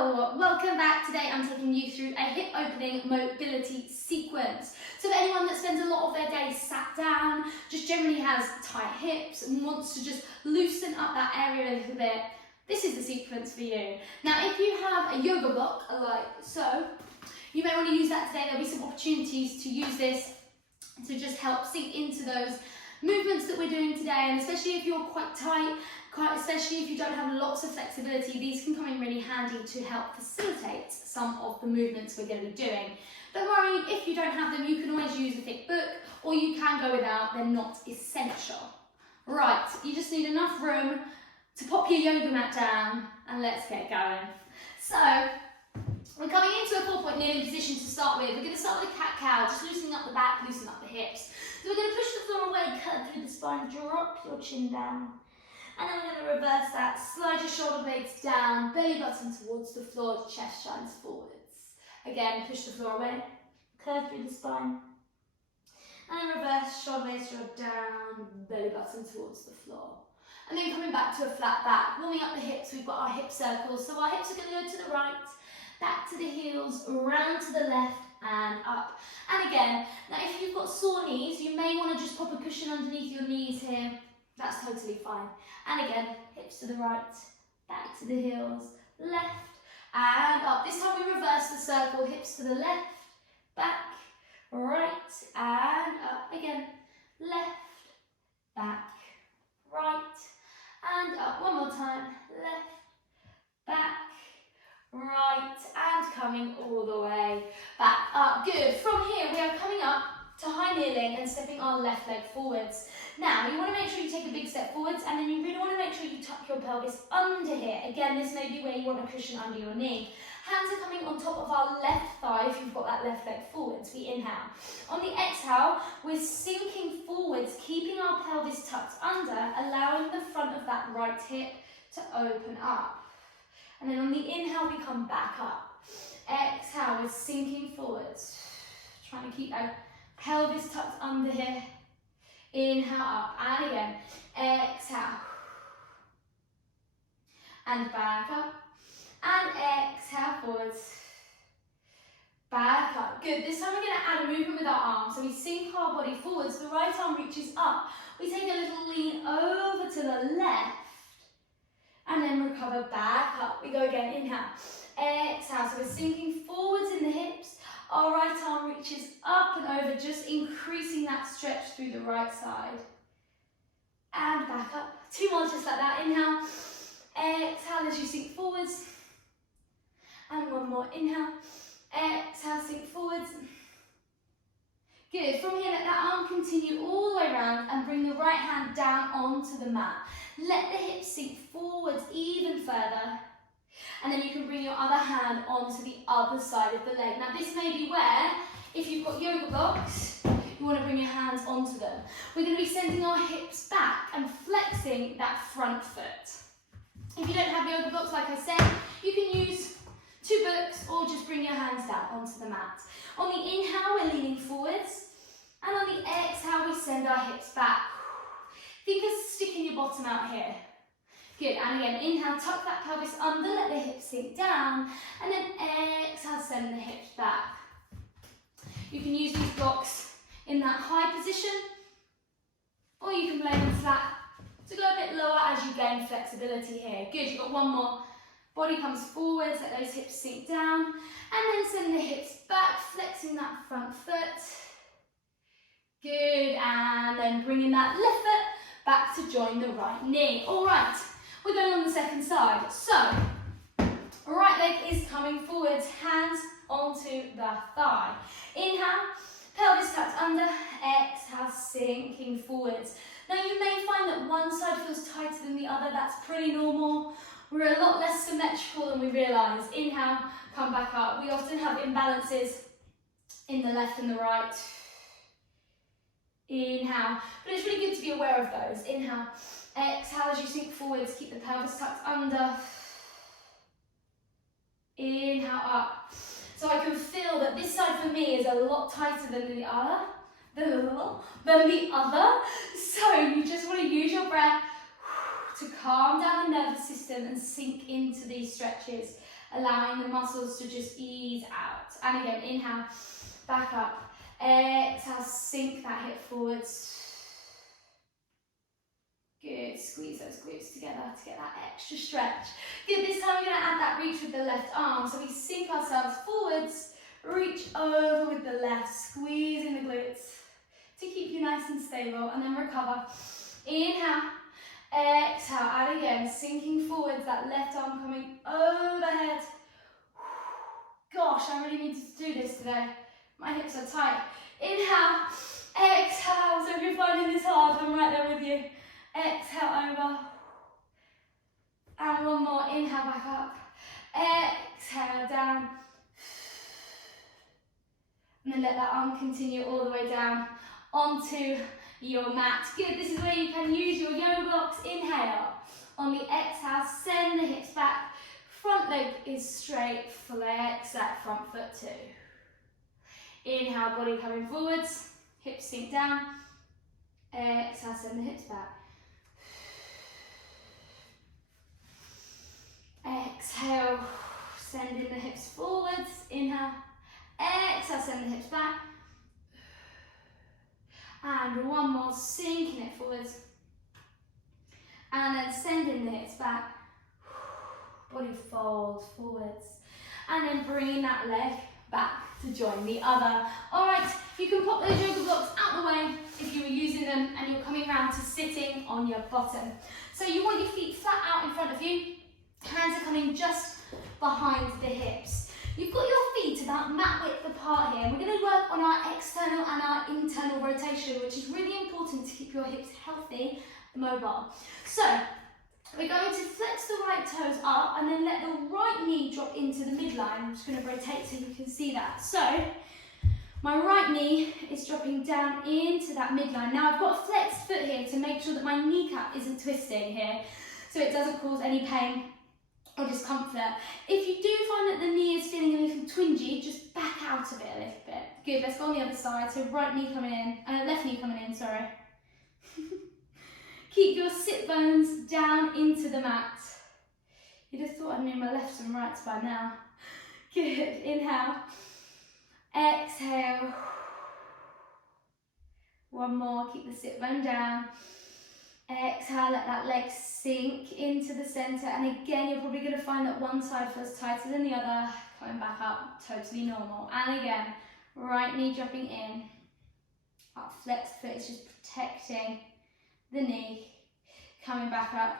Hello, welcome back. Today I'm taking you through a hip opening mobility sequence. So for anyone that spends a lot of their day sat down, just generally has tight hips and wants to just loosen up that area a little bit, this is the sequence for you. Now if you have a yoga block like so, you may want to use that today. There'll be some opportunities to use this to just help sink into those movements that we're doing today, and especially if you're quite tight, especially if you don't have lots of flexibility, these can come in really handy to help facilitate some of the movements we're going to be doing. Don't worry, if you don't have them, you can always use a thick book, or you can go without. They're not essential. Right, you just need enough room to pop your yoga mat down, and let's get going. So, we're coming into a 4-point kneeling position to start with. We're going to start with a cat-cow, just loosening up the back, loosening up the hips. So we're going to push the floor away, cut through the spine, drop your chin down. And then we're going to reverse that, slide your shoulder blades down, belly button towards the floor, chest shines forwards. Again, push the floor away, curve through the spine. And then reverse, shoulder blades drop down, belly button towards the floor. And then coming back to a flat back, warming up the hips, we've got our hip circles. So our hips are going to go to the right, back to the heels, round to the left and up. And again, now if you've got sore knees, you may want to just pop a cushion underneath your knees here. That's totally fine. And again, hips to the right, back to the heels, left and up. This time we reverse the circle, hips to the left, back, right and up. Again, left, back, right and up. One more time, left, back, right and coming all the way back up. Good. From here we are coming up to high kneeling and stepping our left leg forwards. Now you want to make sure you take a big step forwards, and then you really want to make sure you tuck your pelvis under here. Again, this may be where you want a cushion under your knee. Hands are coming on top of our left thigh if you've got that left leg forwards. We inhale. On the exhale, we're sinking forwards, keeping our pelvis tucked under, allowing the front of that right hip to open up. And then on the inhale, we come back up. Exhale, we're sinking forwards. Trying to keep our pelvis tucked under here. Inhale up, and again. Exhale. And back up. And exhale forwards. Back up. Good. This time we're going to add a movement with our arms. So we sink our body forwards. The right arm reaches up. We take a little lean over to the left. And then recover back up. We go again, inhale, exhale. So we're sinking forwards in the hips. Our right arm reaches up and over, just increasing that stretch through the right side. And back up. 2 more just like that. Inhale, exhale as you sink forwards. And 1 more, inhale, exhale, sink forwards. Good. From here, let that arm continue all the way around and bring the right hand down onto the mat. Let the hips sink forwards even further. And then you can bring your other hand onto the other side of the leg. Now this may be where, if you've got yoga blocks, you want to bring your hands onto them. We're going to be sending our hips back and flexing that front foot. If you don't have yoga blocks, like I said, you can use 2 books or just bring your hands down onto the mat. On the inhale, we're leaning forwards. And on the exhale, we send our hips back. Think of sticking your bottom out here. Good, and again, inhale, tuck that pelvis under, let the hips sink down, and then exhale, send the hips back. You can use these blocks in that high position, or you can lay them flat to go a bit lower as you gain flexibility here. Good, you've got 1 more. Body comes forwards, let those hips sink down, and then send the hips back, flexing that front foot. Good, and then bringing that left foot back to join the right knee. All right. We're going on the second side. So, right leg is coming forwards, hands onto the thigh. Inhale, pelvis tucked under, exhale, sinking forwards. Now you may find that one side feels tighter than the other. That's pretty normal. We're a lot less symmetrical than we realise. Inhale, come back up. We often have imbalances in the left and the right. Inhale, but it's really good to be aware of those. Inhale. Exhale as you sink forwards, keep the pelvis tucked under. Inhale up. So I can feel that this side for me is a lot tighter than the other. So you just want to use your breath to calm down the nervous system and sink into these stretches allowing the muscles to just ease out. And again, inhale, back up. Exhale, sink that hip forwards. Good, squeeze those glutes together to get that extra stretch. Good, this time we're going to add that reach with the left arm. So we sink ourselves forwards, reach over with the left, squeezing the glutes to keep you nice and stable, and then recover. Inhale, exhale, and again, sinking forwards, that left arm coming overhead. Gosh, I really need to do this today. My hips are tight. Inhale, exhale. So if you're finding this hard, I'm right there with you. Exhale over. And one more. Inhale back up. Exhale down. And then let that arm continue all the way down onto your mat. Good. This is where you can use your yoga blocks. Inhale. On the exhale, send the hips back. Front leg is straight. Flex that front foot too. Inhale, body coming forwards. Hips sink down. Exhale, send the hips back. Exhale, sending the hips forwards. Inhale. Exhale, send the hips back. And one more, sinking it forwards. And then sending the hips back. Body folds forwards. And then bringing that leg back to join the other. All right, you can pop those yoga blocks out the way if you were using them and you're coming around to sitting on your bottom. So you want your feet flat out in front of you. Hands are coming just behind the hips. You've got your feet about mat width apart here. We're going to work on our external and our internal rotation, which is really important to keep your hips healthy and mobile. So we're going to flex the right toes up and then let the right knee drop into the midline. I'm just going to rotate so you can see that. So my right knee is dropping down into that midline. Now I've got a flexed foot here to make sure that my kneecap isn't twisting here, so it doesn't cause any pain or discomfort. If you do find that the knee is feeling a little twingy, just back out of it a little bit. Good, let's go on the other side. So right knee coming in, left knee coming in, sorry. Keep your sit bones down into the mat. You'd have thought I knew my lefts and rights by now. Good, inhale. Exhale. One more, keep the sit bone down. Exhale, let that leg sink into the center. And again, you're probably going to find that one side feels tighter than the other. Coming back up, totally normal. And again, right knee dropping in. Our flexed foot is just protecting the knee. Coming back up.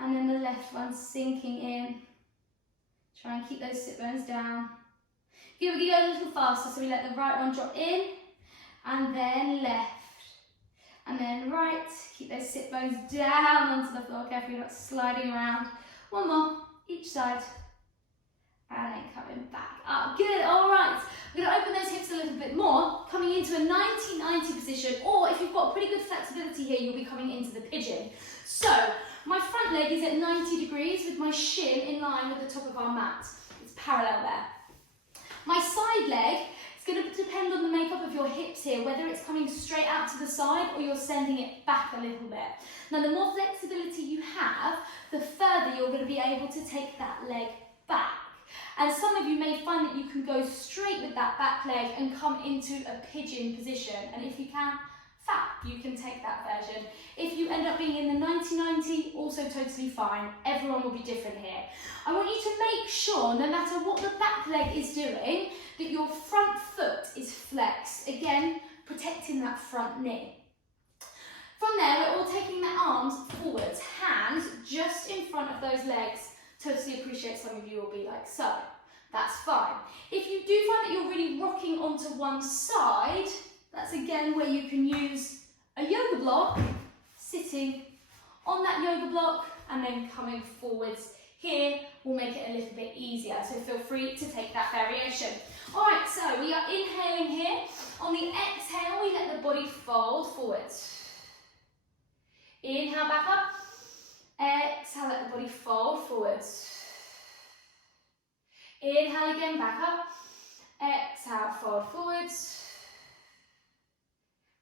And then the left one sinking in. Try and keep those sit bones down. Here we go a little faster. So we let the right one drop in. And then left. And then right, keep those sit bones down onto the floor, carefully not sliding around. One more, each side. And then coming back up. Good, all right. We're gonna open those hips a little bit more, coming into a 90-90 position, or if you've got pretty good flexibility here, you'll be coming into the pigeon. So, my front leg is at 90 degrees with my shin in line with the top of our mat. It's parallel there. My side leg, going to depend on the makeup of your hips here, whether it's coming straight out to the side or you're sending it back a little bit. Now, the more flexibility you have, the further you're going to be able to take that leg back. And some of you may find that you can go straight with that back leg and come into a pigeon position. And if you can, fab, you can take that version. If you end up being in the 90-90, also totally fine. Everyone will be different here. I want you to make sure, no matter what the back leg is doing, that your front foot is flexed. Again, protecting that front knee. From there, we're all taking the arms forwards, hands just in front of those legs. Totally appreciate some of you will be like so. That's fine. If you do find that you're really rocking onto one side, that's again where you can use a yoga block, sitting on that yoga block and then coming forwards. Here will make it a little bit easier, so feel free to take that variation. All right, so we are inhaling here. On the exhale, we let the body fold forwards. Inhale back up. Exhale, let the body fold forwards. Inhale again, back up. Exhale, fold forwards.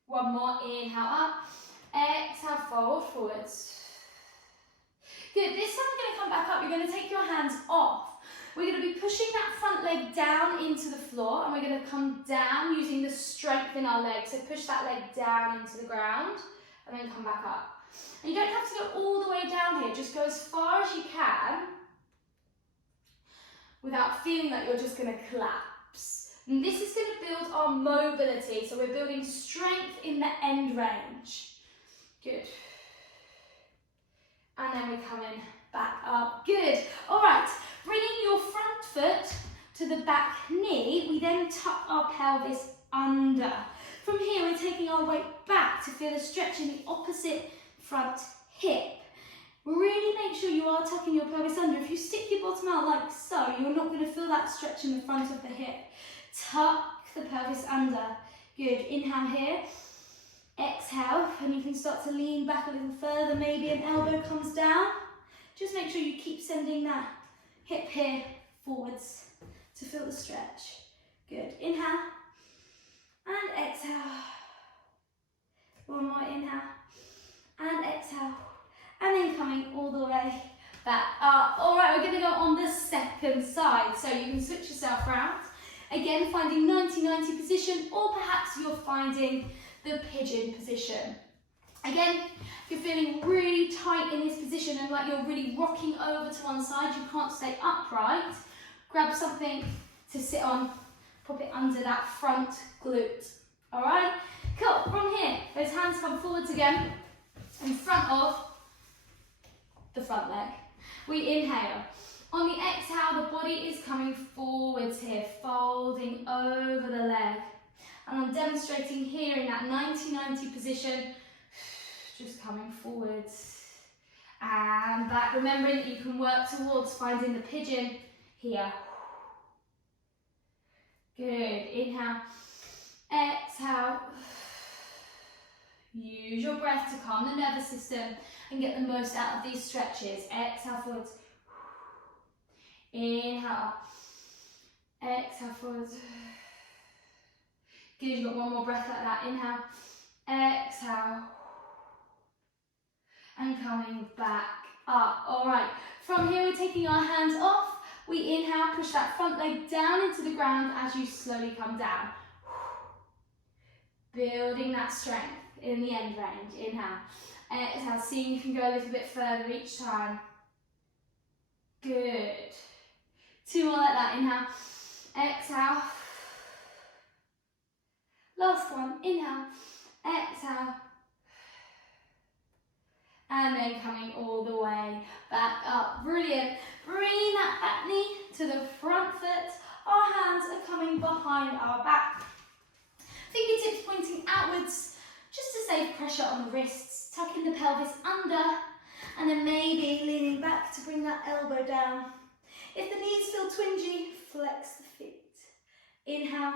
One more, inhale up. Exhale, fold forwards. Good, this time we're going to come back up. You're going to take your hands off We're going to be pushing that front leg down into the floor, and we're going to come down using the strength in our legs. So push that leg down into the ground and then come back up. And you don't have to go all the way down here, just go as far as you can without feeling that you're just going to collapse. And this is going to build our mobility, so we're building strength in the end range. Good. And then we come in back up. Good. All right, bringing your front foot to the back knee, we then tuck our pelvis under. From here, we're taking our weight back to feel a stretch in the opposite front hip. Really make sure you are tucking your pelvis under. If you stick your bottom out like so, you're not going to feel that stretch in the front of the hip. Tuck the pelvis under. Good. Inhale here. Exhale, and you can start to lean back a little further. Maybe an elbow comes down. Just make sure you keep sending that hip here forwards to feel the stretch. Good. Inhale and exhale. One more inhale and exhale. And then coming all the way back up. All right, we're going to go on the second side. So you can switch yourself around. Again, finding 90-90 position, or perhaps you're finding the pigeon position. Again, if you're feeling really tight in this position and like you're really rocking over to one side, you can't stay upright, grab something to sit on, pop it under that front glute. All right, cool. From here, those hands come forwards again in front of the front leg. We inhale. On the exhale, the body is coming forwards here, folding over the leg. And I'm demonstrating here in that 90-90 position, just coming forwards and back. Remembering that you can work towards finding the pigeon here. Good. Inhale. Exhale. Use your breath to calm the nervous system and get the most out of these stretches. Exhale forwards. Inhale. Exhale forwards. Good, you've got one more breath like that. Inhale, exhale, and coming back up. All right, from here we're taking our hands off. We inhale, push that front leg down into the ground as you slowly come down. Building that strength in the end range. Inhale, exhale, seeing you can go a little bit further each time. Good. Two more like that. Inhale, exhale. Last one, inhale, exhale, and then coming all the way back up. Brilliant. Bringing that back knee to the front foot. Our hands are coming behind our back. Fingertips pointing outwards, just to save pressure on the wrists. Tucking the pelvis under, and then maybe leaning back to bring that elbow down. If the knees feel twingy, flex the feet. Inhale.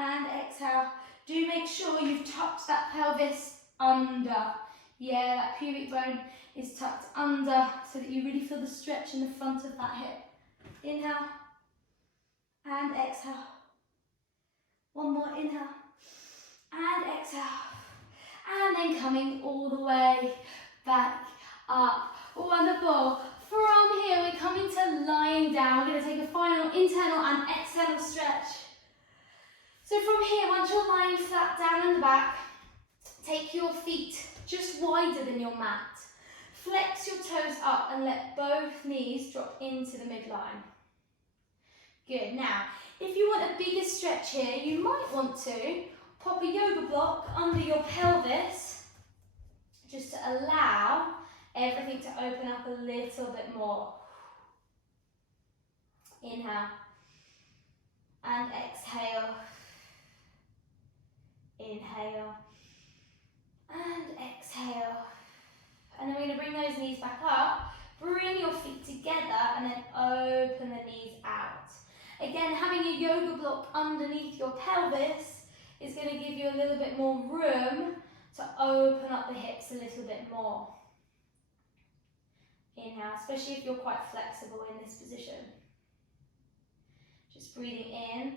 And exhale. Do make sure you've tucked that pelvis under. Yeah, that pubic bone is tucked under so that you really feel the stretch in the front of that hip. Inhale and exhale. One more inhale and exhale. And then coming all the way back up. Wonderful. From here, we're coming to lying down. We're going to take a final internal and external stretch. So from here, once you're lying flat down on the back, take your feet just wider than your mat. Flex your toes up and let both knees drop into the midline. Good. Now, if you want a bigger stretch here, you might want to pop a yoga block under your pelvis just to allow everything to open up a little bit more. Inhale and exhale. Inhale and exhale. And then we're going to bring those knees back up. Bring your feet together and then open the knees out. Again, having a yoga block underneath your pelvis is going to give you a little bit more room to open up the hips a little bit more. Inhale, especially if you're quite flexible in this position. Just breathing in.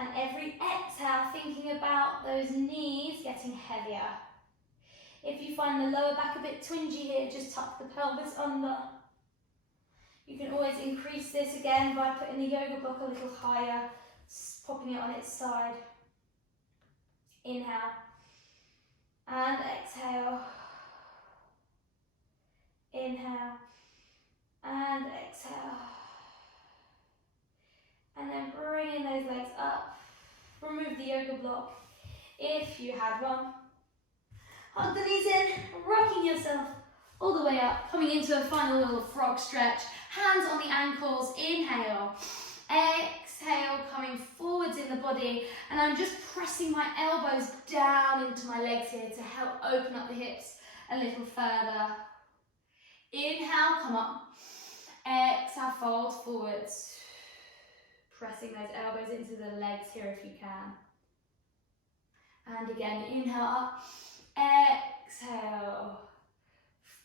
And every exhale, thinking about those knees getting heavier. If you find the lower back a bit twingy here, just tuck the pelvis under. You can always increase this again by putting the yoga block a little higher, popping it on its side. Inhale and exhale. Inhale and exhale. And then bringing those legs up. Remove the yoga block if you had one. Hug the knees in, rocking yourself all the way up, coming into a final little frog stretch. Hands on the ankles, inhale. Exhale, coming forwards in the body, and I'm just pressing my elbows down into my legs here to help open up the hips a little further. Inhale, come up. Exhale, fold forwards. Pressing those elbows into the legs here if you can. And again, inhale up. Exhale.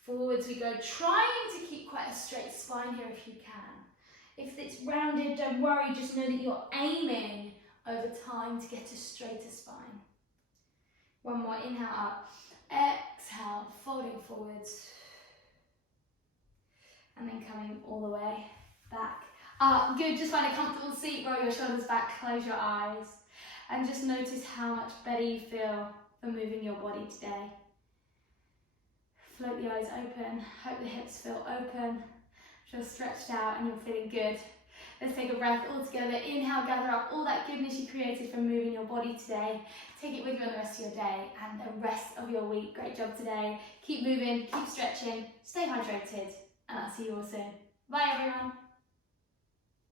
Forwards we go, trying to keep quite a straight spine here if you can. If it's rounded, don't worry, just know that you're aiming over time to get a straighter spine. One more, inhale up. Exhale, folding forwards. And then coming all the way back. Good, just find a comfortable seat, roll your shoulders back, close your eyes. And just notice how much better you feel for moving your body today. Float the eyes open, hope the hips feel open, feel stretched out and you're feeling good. Let's take a breath all together. Inhale, gather up all that goodness you created from moving your body today. Take it with you on the rest of your day and the rest of your week. Great job today. Keep moving, keep stretching, stay hydrated, and I'll see you all soon. Bye everyone.